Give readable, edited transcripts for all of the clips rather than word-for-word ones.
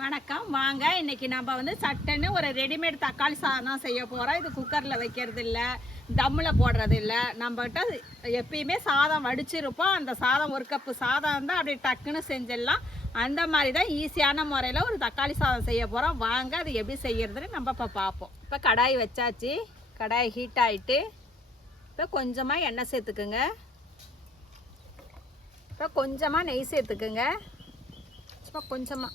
வணக்கம். வாங்க இன்னைக்கு நம்ம வந்து சட்டுன்னு ஒரு ரெடிமேட் தக்காளி சாதம் தான் செய்ய போகிறோம். இது குக்கரில் வைக்கிறது இல்லை, தம்மில் போடுறது இல்லை. நம்மகிட்ட எப்பயுமே சாதம் வடிச்சிருப்போம். அந்த சாதம் ஒரு கப்பு சாதம் இருந்தால் அப்படியே டக்குன்னு செஞ்சிடலாம். அந்த மாதிரி தான் ஈஸியான முறையில் ஒரு தக்காளி சாதம் செய்ய போகிறோம். வாங்க அது எப்படி செய்யறதுன்னு நம்ம இப்போ பார்ப்போம். இப்போ கடாய் வச்சாச்சு. கடாய் ஹீட் ஆகிட்டு இப்போ கொஞ்சமாக எண்ணெய் சேர்த்துக்குங்க. இப்போ கொஞ்சமாக நெய் சேர்த்துக்குங்க. இப்போ கொஞ்சமாக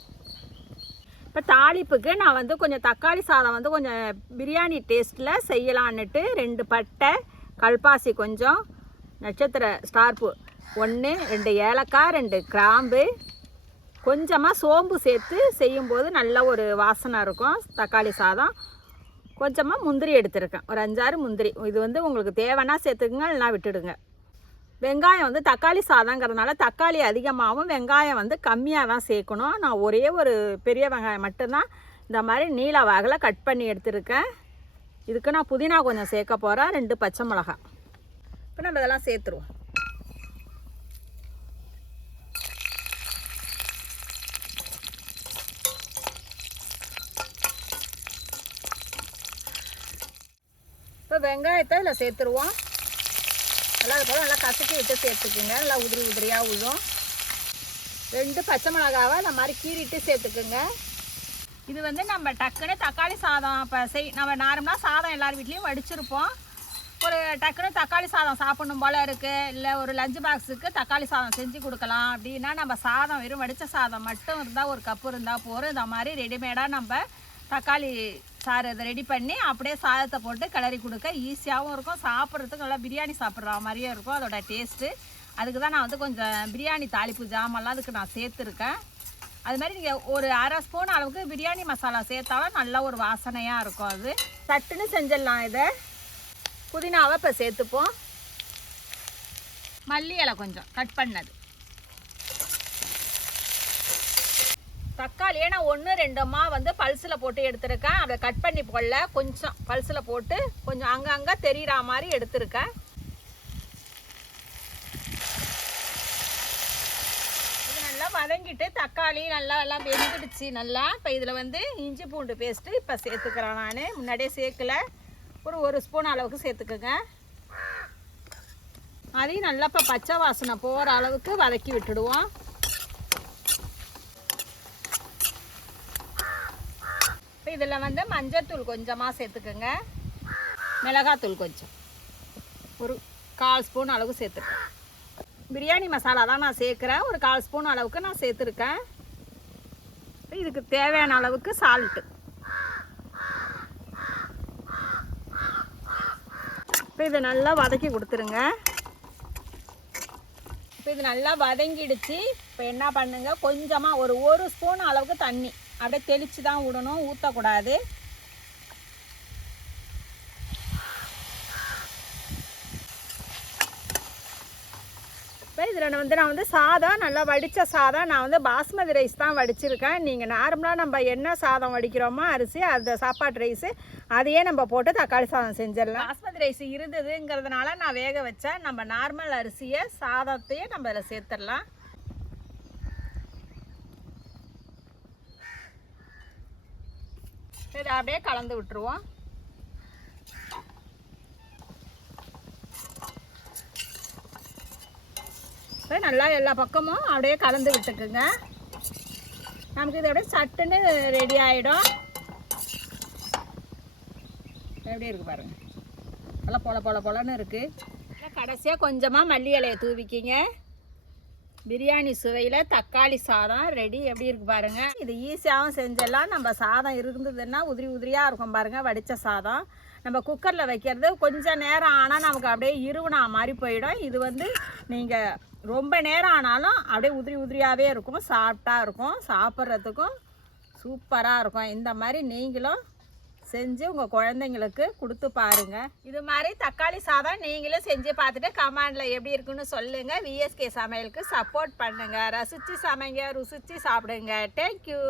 இப்போ தாளிப்புக்கு நான் வந்து கொஞ்சம் தக்காளி சாதம் வந்து கொஞ்சம் பிரியாணி டேஸ்ட்டில் செய்யலான்னுட்டு 2 பட்டை, கல்பாசி, கொஞ்சம் நட்சத்திர ஸ்டார்ப்பு 1, 2 ஏலக்காய், 2 கிராம்பு, கொஞ்சமாக சோம்பு சேர்த்து செய்யும்போது நல்ல ஒரு வாசனை இருக்கும் தக்காளி சாதம். கொஞ்சமாக முந்திரி எடுத்துருக்கேன், ஒரு 5-6 முந்திரி. இது வந்து உங்களுக்கு தேவைன்னா சேர்த்துக்குங்க, இல்லைனா விட்டுடுங்க. வெங்காயம் வந்து தக்காளி சாதங்கிறதுனால தக்காளி அதிகமாகவும் வெங்காயம் வந்து கம்மியாக தான் சேர்க்கணும். நான் ஒரே ஒரு பெரிய வெங்காயம் மட்டும்தான் இந்த மாதிரி நீல வாகில் கட் பண்ணி எடுத்துருக்கேன். இதுக்கு நான் புதினா கொஞ்சம் சேர்க்க போகிறேன், 2 பச்சை மிளகாய். இப்போ நம்ம இதெல்லாம் சேர்த்துருவோம். இப்போ வெங்காயத்தை இதில் சேர்த்துருவோம். நல்லா கசக்கி விட்டு சேர்த்துக்குங்க. நல்லா உதிரியாக விழும். 2 பச்சை மிளகாவை இந்த மாதிரி கீறிட்டு சேர்த்துக்குங்க. இது வந்து நம்ம டக்குன்னு தக்காளி சாதம் இப்போ நம்ம நார்மலாக சாதம் எல்லார் வீட்லேயும் வடிச்சிருப்போம். ஒரு டக்குன்னு தக்காளி சாதம் சாப்பிடணும் போல் இருக்குது, இல்லை ஒரு லஞ்ச் பாக்ஸுக்கு தக்காளி சாதம் செஞ்சு கொடுக்கலாம் அப்படின்னா நம்ம சாதம் வெறும் வடித்த சாதம் மட்டும் இருந்தால் ஒரு கப்பு இருந்தால் போகிறோம். இந்த மாதிரி ரெடிமேடாக நம்ம தக்காளி சாறு இதை ரெடி பண்ணி அப்படியே சாதத்தை போட்டு கிளறி கொடுக்க ஈஸியாகவும் இருக்கும். சாப்பிட்றதுக்கு நல்லா பிரியாணி சாப்பிட்ற மாதிரியே இருக்கும் அதோட டேஸ்ட்டு. அதுக்கு தான் நான் வந்து கொஞ்சம் பிரியாணி தாளிப்பு ஜாமெல்லாம் அதுக்கு நான் சேர்த்துருக்கேன். அது மாதிரி நீங்கள் ஒரு 1/2 ஸ்பூன் அளவுக்கு பிரியாணி மசாலா சேர்த்தாலும் நல்ல ஒரு வாசனையாக இருக்கும். அது சட்டுன்னு செஞ்சிடலாம். இதை புதினாவை இப்போ சேர்த்துப்போம். மல்லி இலை கொஞ்சம் கட் பண்ணது. தக்காளியே நான் 1-2 வந்து பல்சில் போட்டு எடுத்துருக்கேன். அதை கட் பண்ணி போடல, கொஞ்சம் பல்சில் போட்டு கொஞ்சம் அங்கங்கே தெரிகிற மாதிரி எடுத்துருக்கேன். இது நல்லா வதங்கிட்டு தக்காளி எல்லாம் வெந்துடுச்சு நல்லா. இப்போ இதில் வந்து இஞ்சி பூண்டு பேஸ்ட்டு இப்போ சேர்த்துக்கிறேன். நான் முன்னாடியே சேர்க்கல, ஒரு 1 ஸ்பூன் அளவுக்கு சேர்த்துக்குங்க. அதையும் நல்லா இப்போ பச்சை வாசனை போகிற அளவுக்கு வதக்கி விட்டுடுவோம். இப்போ இதில் வந்து மஞ்சத்தூள் கொஞ்சமாக சேர்த்துக்குங்க. மிளகாத்தூள் கொஞ்சம் ஒரு 1/4 ஸ்பூன் அளவுக்கு சேர்த்துருக்கேன். பிரியாணி மசாலா தான் நான் சேர்க்குறேன். ஒரு 1/4 ஸ்பூன் அளவுக்கு நான் சேர்த்துருக்கேன். இதுக்கு தேவையான அளவுக்கு சால்ட்டு. இப்போ இதை நல்லா வதக்கி கொடுத்துருங்க. இப்போ இது நல்லா வதங்கிடுச்சு. இப்போ என்ன பண்ணுங்க, கொஞ்சமாக ஒரு ஸ்பூன் அளவுக்கு தண்ணி அப்படியே தெளித்து தான் விடணும், ஊற்றக்கூடாது. இப்போ இதில் வந்து நான் வந்து சாதம் நல்லா வடித்த சாதம் நான் வந்து பாஸ்மதி ரைஸ் தான் வடிச்சிருக்கேன். நீங்கள் நார்மலாக நம்ம என்ன சாதம் வடிக்கிறோமோ அரிசி, அந்த சாப்பாட்டு ரைஸு அதையே நம்ம போட்டு தக்காளி சாதம் செஞ்சிடலாம். பாஸ்மதி ரைஸ் இருந்ததுங்கிறதுனால நான் வேக வச்சேன். நம்ம நார்மல் அரிசியை சாதத்தையே நம்ம இதில் சேர்த்துடலாம். இதை அப்படியே கலந்து விட்டுருவோம். நல்லா எல்லா பக்கமும் அப்படியே கலந்து விட்டுக்குங்க. நமக்கு இதை அப்படியே சட்டுன்னு ரெடி ஆகிடும். எப்படி இருக்குது பாருங்கள், நல்லா பொலன்னு இருக்குது. கடைசியாக கொஞ்சமாக மல்லி இலையை தூவிக்கிங்க. பிரியாணி சுவையில் தக்காளி சாதம் ரெடி. எப்படி இருக்குது பாருங்கள். இது ஈஸியாகவும் செஞ்சிடலாம். நம்ம சாதம் இருந்ததுன்னா உதிரியாக இருக்கும் பாருங்கள். வடித்த சாதம் நம்ம குக்கரில் வைக்கிறது கொஞ்சம் நேரம் ஆனால் நமக்கு அப்படியே இருவுனா மாதிரி போயிடும். இது வந்து நீங்கள் ரொம்ப நேரம் ஆனாலும் அப்படியே உதிரியாகவே இருக்கும். சாஃப்டாக இருக்கும், சாப்பிட்றதுக்கும் சூப்பராக இருக்கும். இந்த மாதிரி நீங்களும் செஞ்சு உங்கள் குழந்தைங்களுக்கு கொடுத்து பாருங்கள். இது மாதிரி தக்காளி சாதம் நீங்களும் செஞ்சு பார்த்துட்டு கமெண்டில் எப்படி இருக்குன்னு சொல்லுங்கள். விஎஸ்கே சமையலுக்கு சப்போர்ட் பண்ணுங்கள். ரசித்து சமைங்க, ருசித்து சாப்பிடுங்க. தேங்க்யூ.